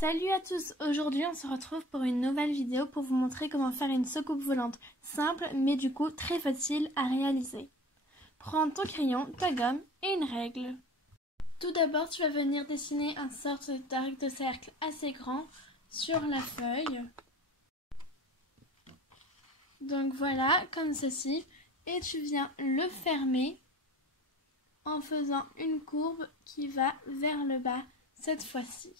Salut à tous, aujourd'hui on se retrouve pour une nouvelle vidéo pour vous montrer comment faire une soucoupe volante simple mais du coup très facile à réaliser. Prends ton crayon, ta gomme et une règle. Tout d'abord tu vas venir dessiner un sorte d'arc de cercle assez grand sur la feuille. Donc voilà, comme ceci, et tu viens le fermer en faisant une courbe qui va vers le bas cette fois-ci.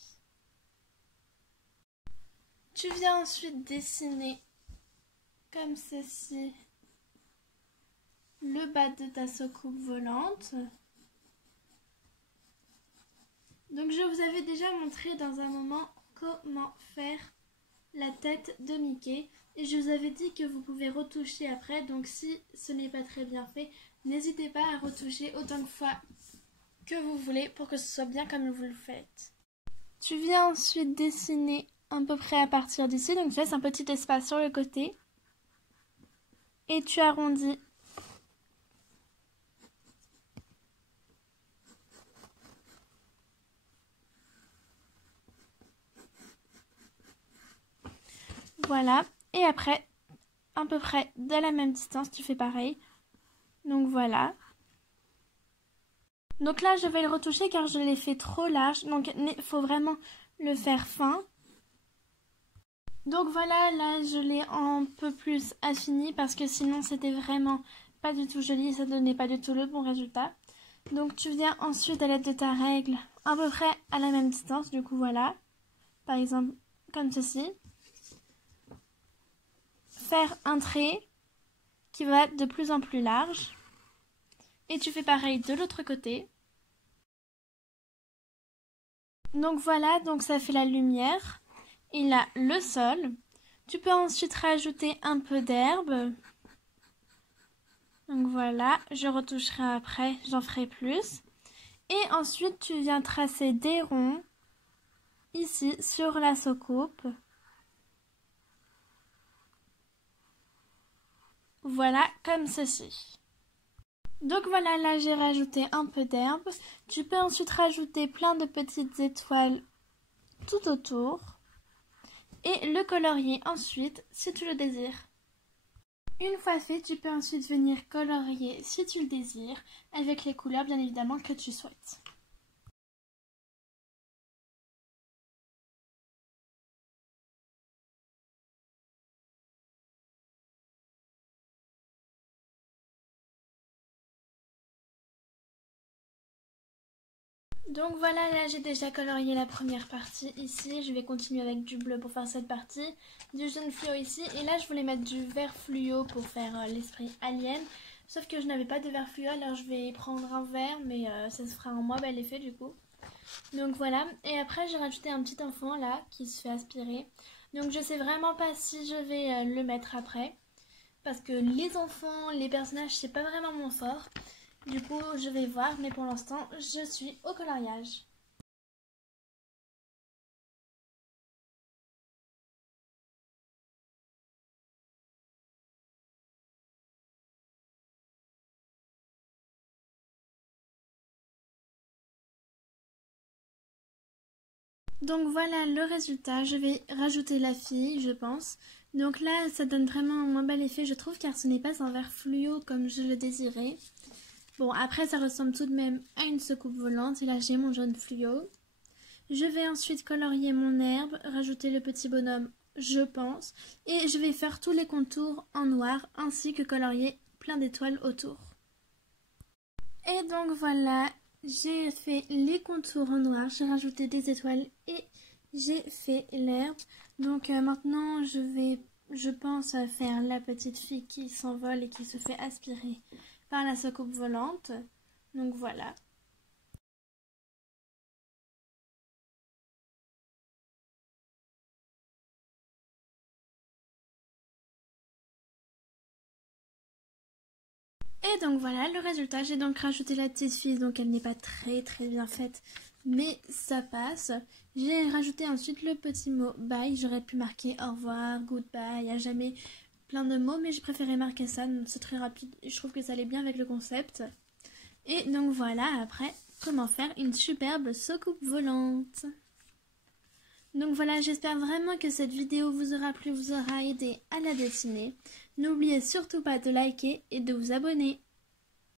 Tu viens ensuite dessiner comme ceci le bas de ta soucoupe volante. Donc je vous avais déjà montré dans un moment comment faire la tête de Mickey et je vous avais dit que vous pouvez retoucher après, donc si ce n'est pas très bien fait, n'hésitez pas à retoucher autant de fois que vous voulez pour que ce soit bien comme vous le faites. Tu viens ensuite dessiner à peu près à partir d'ici, donc tu laisses un petit espace sur le côté et tu arrondis. Voilà, et après, à peu près de la même distance, tu fais pareil. Donc voilà. Donc là, je vais le retoucher car je l'ai fait trop large, donc il faut vraiment le faire fin. Donc voilà, là je l'ai un peu plus affini parce que sinon c'était vraiment pas du tout joli et ça donnait pas du tout le bon résultat. Donc tu viens ensuite à l'aide de ta règle à peu près à la même distance, du coup voilà, par exemple comme ceci. Faire un trait qui va être de plus en plus large et tu fais pareil de l'autre côté. Donc voilà, donc ça fait la lumière. Il a le sol. Tu peux ensuite rajouter un peu d'herbe. Donc voilà, je retoucherai après, j'en ferai plus. Et ensuite, tu viens tracer des ronds ici sur la soucoupe. Voilà, comme ceci. Donc voilà, là j'ai rajouté un peu d'herbe. Tu peux ensuite rajouter plein de petites étoiles tout autour. Et le colorier ensuite si tu le désires. Une fois fait, tu peux ensuite venir colorier si tu le désires avec les couleurs bien évidemment que tu souhaites. Donc voilà, là j'ai déjà colorié la première partie ici. Je vais continuer avec du bleu pour faire cette partie, du jaune fluo ici. Et là je voulais mettre du vert fluo pour faire l'esprit alien. Sauf que je n'avais pas de vert fluo, alors je vais prendre un vert, mais ça se fera un moins bel effet du coup. Donc voilà, et après j'ai rajouté un petit enfant là qui se fait aspirer. Donc je sais vraiment pas si je vais le mettre après. Parce que les enfants, les personnages, c'est pas vraiment mon fort. Du coup, je vais voir, mais pour l'instant, je suis au coloriage. Donc voilà le résultat. Je vais rajouter la fille, je pense. Donc là, ça donne vraiment un moins bel effet, je trouve, car ce n'est pas un vert fluo comme je le désirais. Bon, après, ça ressemble tout de même à une soucoupe volante. Et là, j'ai mon jaune fluo. Je vais ensuite colorier mon herbe, rajouter le petit bonhomme, je pense. Et je vais faire tous les contours en noir, ainsi que colorier plein d'étoiles autour. Et donc voilà, j'ai fait les contours en noir, j'ai rajouté des étoiles et j'ai fait l'herbe. Donc maintenant, je pense, faire la petite fille qui s'envole et qui se fait aspirer par la soucoupe volante. Donc voilà. Et donc voilà le résultat, j'ai donc rajouté la petite fille, donc elle n'est pas très bien faite, mais ça passe. J'ai rajouté ensuite le petit mot bye, j'aurais pu marquer au revoir, goodbye, à jamais, plein de mots, mais j'ai préféré marquer ça, c'est très rapide et je trouve que ça allait bien avec le concept. Et donc voilà après comment faire une superbe soucoupe volante. Donc voilà, j'espère vraiment que cette vidéo vous aura plu, vous aura aidé à la dessiner. N'oubliez surtout pas de liker et de vous abonner.